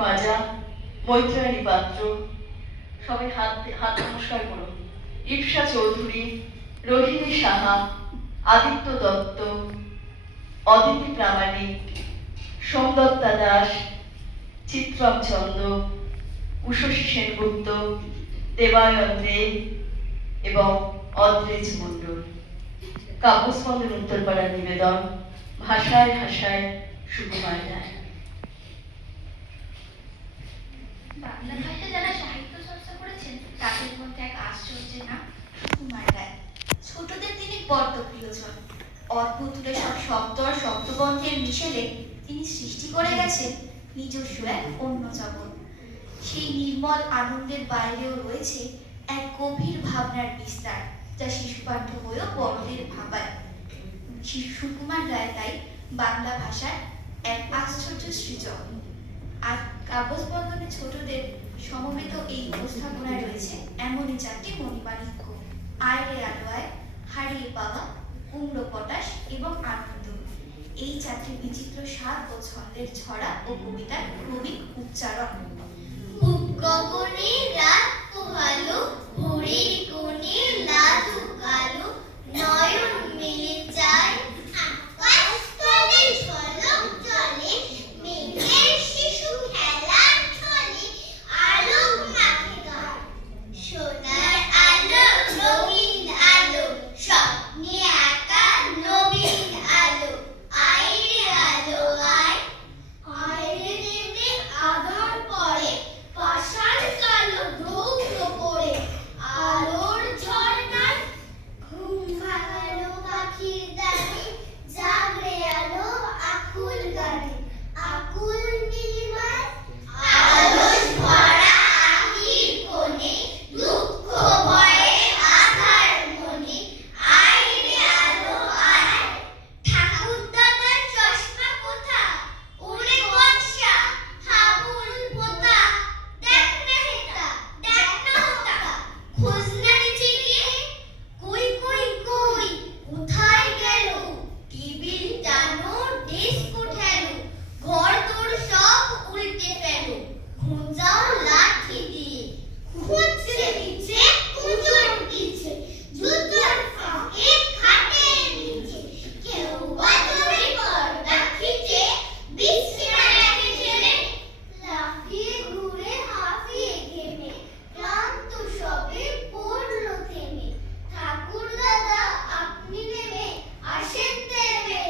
পাঁজা, মৈত্রায়ণী পাত্র, সবাই হাত হাত নমস্কার করো। ইপসা চৌধুরী, রোহিণী সাহা, আদিত্য দত্ত, অদিতি প্রামাণিক, সোমদত্তা দাস, চিত্রম চন্দ, উষসী সেনগুপ্ত, দেবায়ন দে এবং অদ্রেজ মণ্ডল। কাব্যস্পন্দন উত্তরপাড়ার নিবেদন, ভাষায় ভাষায় সুকুমার রায়। বাংলা ভাষায় যারা সাহিত্য চর্চা করেছেন তাদের মধ্যে এক আশ্চর্যের নাম সুকুমার রায়। ছোটদের তিনি বড্ড প্রিয়জন। অদ্ভুত সব শব্দ আর শব্দবন্ধের মিশেলে তিনি সৃষ্টি করে গেছেন নিজস্ব এক অন্য জগৎ। সেই নির্মল আনন্দের বাইরেও রয়েছে এক গভীর ভাবনার বিস্তার, যা শিশুপাঠ্য হয়েও বড়দের ভাবায়। সুকুমার রায় তাই বাংলা ভাষার এক আশ্চর্য সৃজক। আর কাব্যস্পন্দনে ছোটদের সমবেত এই উপস্থাপনায় রয়েছে এমনই চারটি মণিমাণিক্য: আয় রে আলো আয়, হারিয়ে পাওয়া, কুমড়ো পটাশ এবং আনন্দ। এই চারটি বিচিত্র স্বাদ ও ছন্দের ছড়া ও কবিতার ক্রমিক উচ্চারণ। গগনে রাত পোহালো, ভোরের কোণে লাজু কালো, নয়ন মেলে চায়, আকাশ তলে ঝলক জ্বলে, মেঘের শিশু খেলার ছলে, আলো মাখে গায়। সোনার আলো, রঙিন আলো, স্বপ্নে আঁকা নবীন আলো, আয় রে আলো আয়, আয় রে নেমে আধার পরে, পাষাণ কালো ধৌত করে, আলোর ঝর্ণায় ঘুম ভাঙালো পাখির ডাকে, জাগরে আলো আকুল গানে, আকুল নীলিমায়, আলোস ভরা আখির কোণে, দুঃখ ভয়ে আধার মনে, আয় রে আলো আয়। ঠাকুর দাদার চশমা কোথা, ওরে বর্ষা, হাবুল পোতা, দেখ না হেতা, দেখ না হোতা, খোঁজ না নিচে গিয়ে, কই কই কই, কোথায় গেল, টেবিল টানো, ডেস্ক উঠালো, ঘর তোর সব উল্টে ফেলো, খুঁজাও লাঠি দিয়ে, খুঁজছে নিচে, কুঁজোর পিছে, জুতোর ফাঁকে, খাটের নিচে, কেউ বা ধরে পর্দা খিচে, বিছানায় ছেড়ে, লাফিয়ে ঘুরে হাঁফিয়ে ঘেমে, ক্লান্ত সবে পড়লো থেমে, ঠাকুর দাদা আপনি নেমে আসেন দেবে,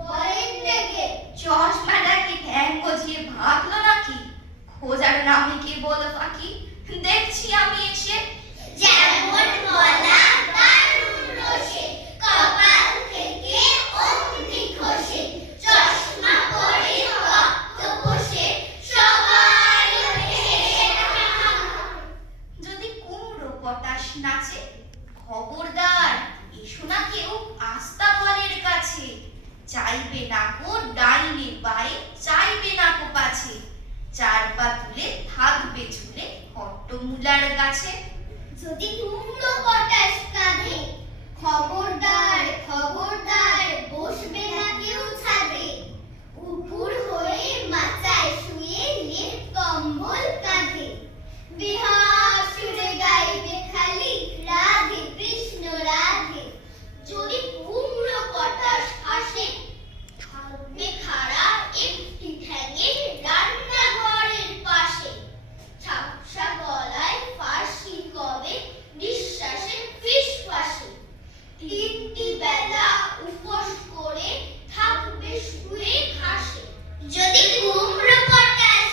বলেন রেগে, চশমাটা কি ঠ্যাং গজিয়ে ভাবলো নাকি? খোঁজার নামে কে বলো ফাঁকি, দেখছি আমি এসে। যেমন বলা দারুণ রসে, কপাল থেকে অগ্নি খসে, চশমা পরে ভক্ত বসে, সবাই ওঠে হাহা। যদি কুমড়ো পটাশ নাচে, খবরদার এসো না কেউ আস্তাবলের কাছে। চাইবে না কো ডাইনে বায়ে, চাইবে না কো পাছে, চার পা তুলে থাকবে ঝুলে হট্টমূলার গাছে। যদি কুমড়ো পটাশ কাঁধে, খবরদার খবরদার বসবে না কেউ ছাদে, উপুর হয়ে মাচায় শুয়ে লেপ কম্বল কাঁধে, বেহাসুরে গাইবে খালি রাধে কৃষ্ণ রাধে। যদি কুমড়ো পটাশ আসে, থাকবে খাড়া একটি ঠ্যাঙে রান্নাঘরের পাশে, ঝাপসা গলায় ফাঁসি কবে নিঃশ্বাসে ফিসফাসে, তিনটি বেলা উপোস করে থাকবে শুয়ে ঘাসে। যদি কুমড়ো পটাশ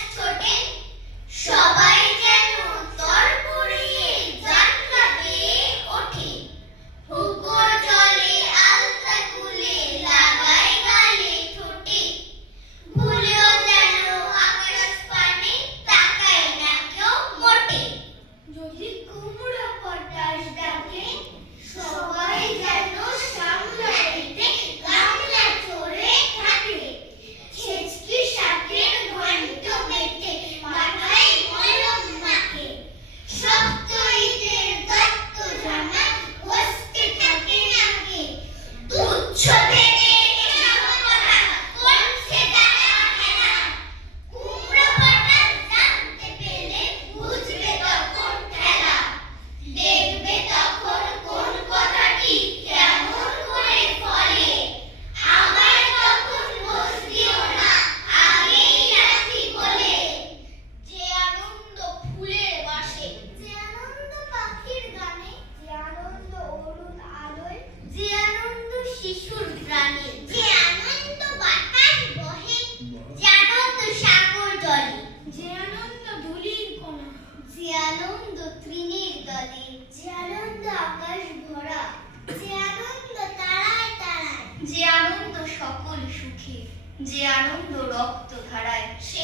আনন্দ রক্ত ধারায় সে